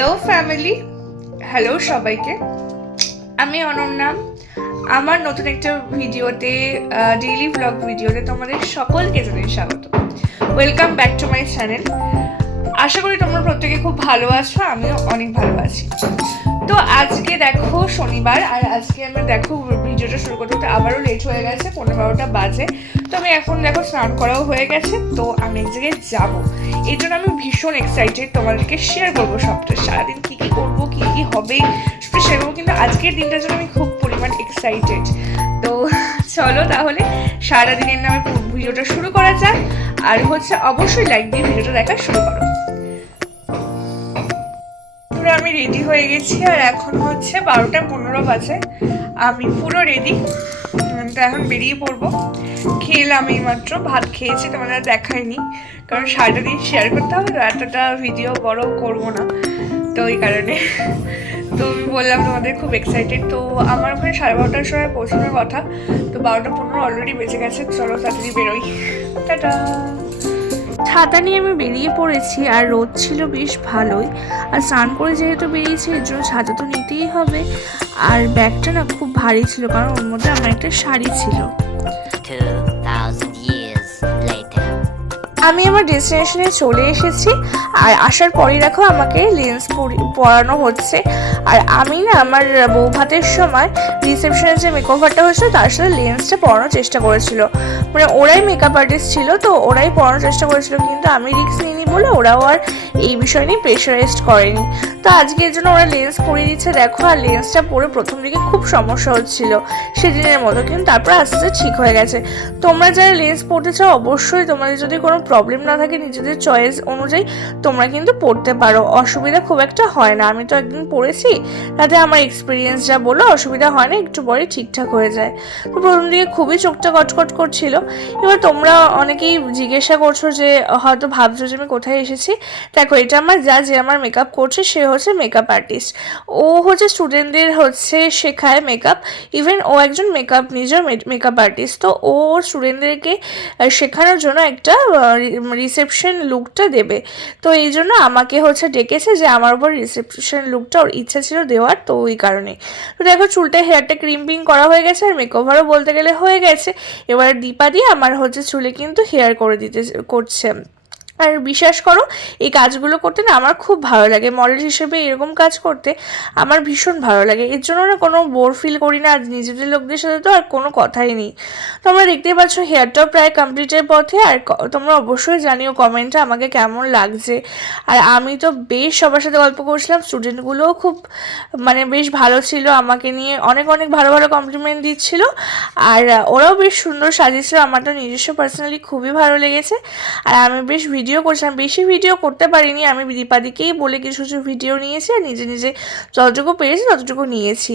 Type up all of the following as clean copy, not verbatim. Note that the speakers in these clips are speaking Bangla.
হ্যালো ফ্যামিলি, হ্যালো সবাইকে। আমি অনন্যা। আমার নতুন একটা ভিডিওতে, ডেইলি ব্লগ ভিডিওতে তোমাদের সকলকে জানাই স্বাগত। Welcome back to my channel. আশা করি তোমরা প্রত্যেকে খুব ভালো আছো, আমিও অনেক ভালো আছি। তো আজকে দেখো শনিবার, আর আজকে আমি দেখো ভিডিওটা শুরু করতে আবারও লেট হয়ে গেছে, 11-12টা বাজে। তো আমি এখন দেখো স্নান করাও হয়ে গেছে, তো আমি এক জায়গায় যাবো। এই জন্য আমি ভীষণ এক্সাইটেড, তোমাদেরকে শেয়ার করবো সবটা, সারাদিন কী কী করবো, কী কী হবে সেটা শেয়ার করবো। কিন্তু আজকের দিনটার জন্য আমি খুব পরিমাণ এক্সাইটেড। তো চলো তাহলে সারাদিনের নামে ভিডিওটা শুরু করা যাক। আর হচ্ছে অবশ্যই লাইক দিয়ে ভিডিওটা দেখা শুরু করো। আমি রেডি হয়ে গেছি, আর এখন হচ্ছে 12টা 15 বাজে। আমি পুরো রেডি, তো এখন বেরিয়ে পড়বো। খেলাম এই মাত্র, ভাত খেয়েছি, তোমাদের দেখাইনি কারণ সারাটা দিন শেয়ার করতে হবে, তো এতটা ভিডিও বড় করবো না, তো ওই কারণে। তো আমি বললাম তোমাদের খুব এক্সাইটেড। তো আমার ওখানে 12:30টার সময় পৌঁছানোর কথা, তো 12টা 15 অলরেডি বেজে গেছে। চলো তাড়াতাড়ি বেরোই, টাটা। ছাতা নিয়ে আমি বেরিয়ে পড়েছি, আর রোদ ছিল বেশ ভালোই, আর স্নান করে যেহেতু বেরিয়েছি এর জন্য ছাতা তো নিতেই হবে। আর ব্যাগটা না খুব ভারী ছিল, কারণ ওর মধ্যে আমার একটা শাড়ি ছিল। 2000 years later. আমি আমার ডেস্টিনেশনে চলে এসেছি, আর আসার পরই দেখো আমাকে লেন্স পরানো হচ্ছে। আর আমি না আমার বউ ভাতের সময় রিসেপশনের যে মেকওভারটা হয়েছিল তার সাথে লেন্সটা পরানোর চেষ্টা করেছিল, মানে ওরাই মেকআপ আর্টিস্ট ছিল, তো ওরাই পরানোর চেষ্টা করেছিল, কিন্তু আমি রিস্ক নিইনি বলে ওরাও আর এই বিষয় নিয়ে প্রেশারাইজড করেনি। তো আজকে এর জন্য ওরা লেন্স পরিয়ে দিচ্ছে দেখো। আর লেন্সটা পরে প্রথম দিকে খুব সমস্যা হচ্ছিল সেদিনের মতো, কিন্তু তারপর আস্তে আস্তে ঠিক হয়ে গেছে। তোমরা যারা লেন্স পড়তে চাও অবশ্যই তোমাদের যদি কোনো প্রবলেম না থাকে নিজেদের চয়েস অনুযায়ী তোমরা কিন্তু পড়তে পারো, অসুবিধা খুব একটা হয় না। আমি তো একদিন পড়েছি, তাতে আমার এক্সপিরিয়েন্স যা বলো অসুবিধা হয় না, একটু পরে ঠিকঠাক হয়ে যায়। তো প্রথম দিকে খুবই চোখটা কটকট করছিল। এবার তোমরা অনেকেই জিজ্ঞাসা করছো যে হয়তো ভাবছো যে আমি কোথায় এসেছি। দেখো এটা আমার যে আমার মেকআপ করছে সে হচ্ছে মেকআপ আর্টিস্ট। ও হচ্ছে স্টুডেন্টদের হচ্ছে শেখায় মেকআপ, ইভেন ও একজন নিজের মেকআপ আর্টিস্ট। তো ও ওর স্টুডেন্টদেরকে শেখানোর জন্য একটা রিসেপশন লুকটা দেবে, তো এই জন্য আমাকে হচ্ছে ডেকেছে যে আমার উপর রিসেপশন লুকটা ওর ইচ্ছা ছিল দেওয়ার, তো ওই কারণে। তো দেখো চুলটা হেয়ারটা ক্রিম্পিং করা হয়ে গেছে, আর মেকওভারও বলতে গেলে হয়ে গেছে। এবার দীপা দিয়ে আমার হচ্ছে চুলে কিন্তু হেয়ার করে করছে। আর বিশ্বাস করো এই কাজগুলো করতে না আমার খুব ভালো লাগে, মডেল হিসেবে এরকম কাজ করতে আমার ভীষণ ভালো লাগে। এর জন্য না কোনো বোর ফিল করি না, আর নিজেদের লোকদের সাথে তো আর কোনো কথাই নেই। তোমরা দেখতেই পাচ্ছ হেয়ারটাও প্রায় কমপ্লিটের পথে। আর তোমরা অবশ্যই জানিও কমেন্টে আমাকে কেমন লাগছে। আর আমি তো বেশ সবার সাথে গল্প করছিলাম, স্টুডেন্টগুলোও খুব মানে বেশ ভালো ছিল, আমাকে নিয়ে অনেক অনেক ভালো ভালো কমপ্লিমেন্ট দিচ্ছিল। আর ওরাও বেশ সুন্দর সাজিয়েছিল, আমার তো নিজস্ব পার্সোনালি খুবই ভালো লেগেছে। আর আমি বেশ ভিডিও করছিলাম, বেশি ভিডিও করতে পারিনি, আমি দীপাদিকেই বলে কিছু কিছু ভিডিও নিয়েছি, আর নিজে নিজে যতটুকু পেরেছি ততটুকু নিয়েছি।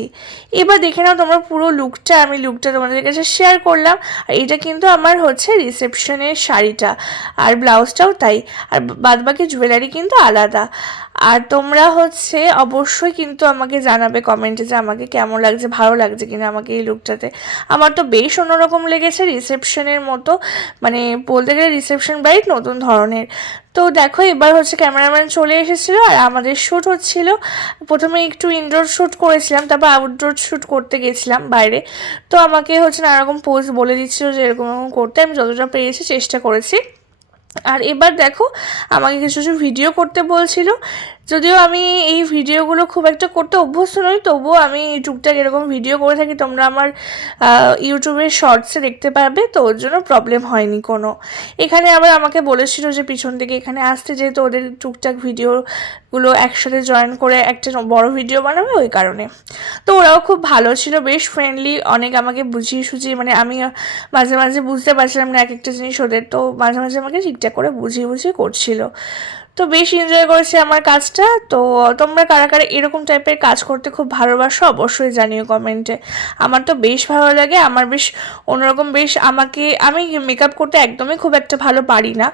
এবার দেখে নাও তোমরা পুরো লুকটা, আমি লুকটা তোমাদের কাছে শেয়ার করলাম। আর এটা কিন্তু আমার হচ্ছে রিসেপশনের শাড়িটা, আর ব্লাউজটাও তাই, আর বাদবাকি জুয়েলারি কিন্তু আলাদা। আর তোমরা হচ্ছে অবশ্যই কিন্তু আমাকে জানাবে কমেন্টে যে আমাকে কেমন লাগছে, ভালো লাগছে কিনা আমাকে এই লুকটাতে। আমার তো বেশ অন্যরকম লেগেছে, রিসেপশনের মতো, মানে বলতে গেলে রিসেপশন ব্রাইড নতুন ধরনের। তো দেখো এবার হচ্ছে ক্যামেরাম্যান চলে এসেছিলো, আর আমাদের শ্যুট হচ্ছিল। প্রথমে একটু ইনডোর শ্যুট করেছিলাম, তারপর আউটডোর শ্যুট করতে গেছিলাম বাইরে। তো আমাকে হচ্ছে নানারকম পোজ বলে দিচ্ছিলো যে এরকম এরকম করতে, আমি যতটা পেরেছি চেষ্টা করেছি। আর এবার দেখো আমাকে কিছু কিছু ভিডিও করতে বলছিল, যদিও আমি এই ভিডিওগুলো খুব একটা করতে অভ্যস্ত নই, তবুও আমি টুকটাক এরকম ভিডিও করে থাকি, তোমরা আমার ইউটিউবের শর্টসে দেখতে পারবে, তো ওর জন্য প্রবলেম হয়নি কোনো। এখানে আবার আমাকে বলেছিল যে পিছন থেকে এখানে আসতে, যেহেতু ওদের টুকটাক ভিডিওগুলো একসাথে জয়েন করে একটা বড় ভিডিও বানাবে, ওই কারণে। তো ওরাও খুব ভালো ছিল, বেশ ফ্রেন্ডলি, অনেক আমাকে বুঝিয়ে সুঝিয়ে, মানে আমি মাঝে মাঝে বুঝতে পারছিলাম না এক একটা জিনিস ওদের, তো মাঝে মাঝে আমাকে ঠিকঠাক করে বুঝিয়ে বুঝিয়ে করছিল। তো বেশ এনজয় করেছি আমার কাজটা। তো তোমরা কারা কারা এরকম টাইপের কাজ করতে খুব ভালোবাসো অবশ্যই জানিও কমেন্টে। আমার তো বেশ ভালো লাগে, আমার বেশ অন্যরকম, বেশ আমি মেকআপ করতে একদমই খুব একটা ভালো পারি না।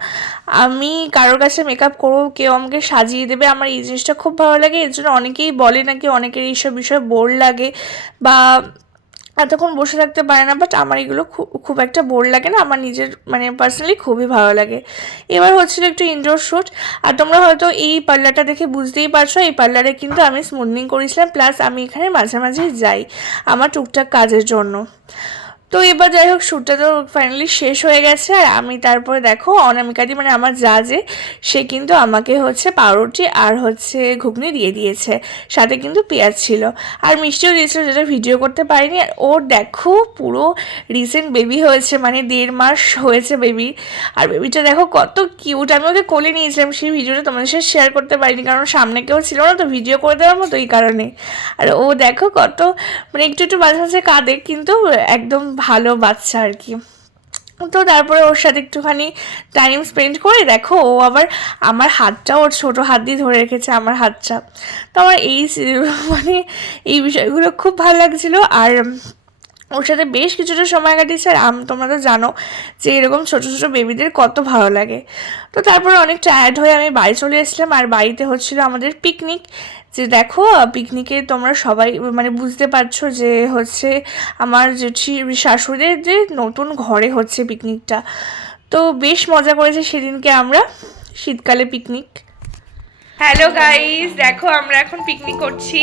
আমি কারোর কাছে মেকআপ করবো, কেউ আমাকে সাজিয়ে দেবে, আমার এই জিনিসটা খুব ভালো লাগে। এর জন্য অনেকেই বলে নাকি অনেকের এইসব বিষয়ে বোর লাগে বা এতক্ষণ বসে থাকতে পারে না, বাট আমার এগুলো খুব একটা বোর লাগে না, আমার নিজের মানে পার্সোনালি খুবই ভালো লাগে। এবার হচ্ছিল একটু ইনডোর শ্যুট, আর তোমরা হয়তো এই পার্লারটা দেখে বুঝতেই পারছো, এই পার্লারে কিন্তু আমি স্মুথনিং করেছিলাম, প্লাস আমি এখানে মাঝে মাঝেই যাই আমার টুকটাক কাজের জন্য। তো এবার যাই হোক, শ্যুটটা তো ফাইনালি শেষ হয়ে গেছে, আর আমি তারপরে দেখো অনামিকাদি মানে আমার যে সে কিন্তু আমাকে হচ্ছে পাউরুটি আর হচ্ছে ঘুগনি দিয়ে দিয়েছে, সাথে কিন্তু পেঁয়াজ ছিল আর মিষ্টিও দিয়েছিল, যেটা ভিডিও করতে পারিনি। আর ওর দেখো পুরো রিসেন্ট বেবি হয়েছে, মানে 1.5 মাস হয়েছে বেবি, আর বেবিটা দেখো কত কিউট। আমি ওকে কোলে নিয়েছিলাম, সেই ভিডিওটা তোমাদের সাথে শেয়ার করতে পারিনি কারণ সামনে কেউ ছিল না, তো ভিডিও করে দেওয়ার মতো এই কারণে। আর ও দেখো কত মানে একটু একটু মাঝে মাঝে কাঁদে, কিন্তু একদম ভালো বাচ্চা আর কি। তো তারপরে ওর সাথে একটুখানি টাইম স্পেন্ড করে দেখো ও আবার আমার হাতটা ওর ছোটো হাত দিয়ে ধরে রেখেছে আমার হাতটা। তো আমার মানে এই বিষয়গুলো খুব ভালো লাগছিলো, আর ওর সাথে বেশ কিছুটা সময় কাটিয়েছে। আর তোমরা তো জানো যে এরকম ছোটো ছোটো বেবিদের কত ভালো লাগে। তো তারপরে অনেক টায়ার্ড হয়ে আমি বাড়ি চলে এসেছিলাম, আর বাড়িতে হচ্ছিলো আমাদের পিকনিক। যে দেখো পিকনিকে তোমরা সবাই মানে বুঝতে পারছো যে হচ্ছে আমার জেঠি শাশুড়ির যে নতুন ঘরে হচ্ছে পিকনিকটা। তো বেশ মজা করেছে সেদিনকে আমরা, শীতকালে পিকনিক। হ্যালো গাইস, দেখো আমরা এখন পিকনিক করছি,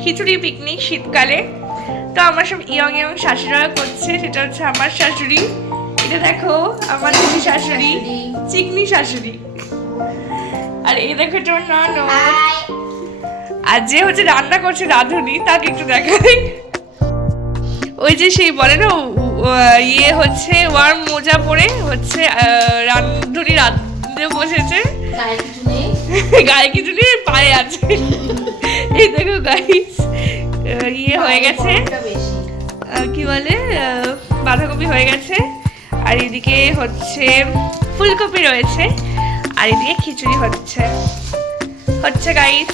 খিচুড়ি পিকনিক শীতকালে। তো আমার সব ইয়ং ইয়ং শাশুড়িরা করছে, সেটা হচ্ছে আমার শাশুড়ি, এটা দেখো আমার দিদি শাশুড়ি, চিকনি শাশুড়ি, আর এই দেখো এটা আমার ননদ। আর যে হচ্ছে রান্না করছে রাঁধুনি, তাকে একটু দেখাই। ওই যে সেই বলে না ইয়ে হচ্ছে ওয়ার্ম মোজা পরে হচ্ছে রাঁধুনি রাঁধতে বসেছে, গায়ে কিছু নেই পায়ে আছে। এই দেখো গাইস ইয়ে হয়ে গেছে, কি বলে বাঁধাকপি হয়ে গেছে, আর এদিকে হচ্ছে ফুলকপি রয়েছে, আর এদিকে খিচুড়ি হচ্ছে গাইস।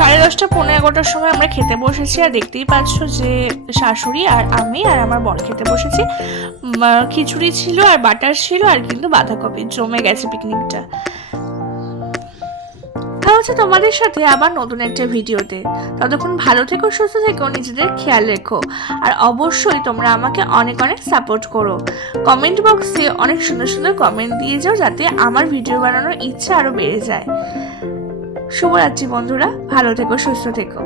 10:30 পৌনে 11টার সময় আমরা খেতে বসেছি, আর দেখতেই পাচ্ছ যে শাশুড়ি আর আমি আর আমার বর খেতে বসেছি। খিচুড়ি ছিল আর বাটার ছিল, আর কিন্তু বাঁধাকপি, জমে গেছে পিকনিকটা। হচ্ছে তোমাদের সাথে আবার নতুন একটা ভিডিওতে, ততক্ষণ ভালো থেকো, সুস্থ থেকো, নিজেদের খেয়াল রেখো, আর অবশ্যই তোমরা আমাকে অনেক অনেক সাপোর্ট করো। কমেন্ট বক্সে অনেক সুন্দর সুন্দর কমেন্ট দিয়ে যাও, যাতে আমার ভিডিও বানানোর ইচ্ছা আরো বেড়ে যায়। শুভরাত্রি বন্ধুরা, ভালো থেকো, সুস্থ থেকো।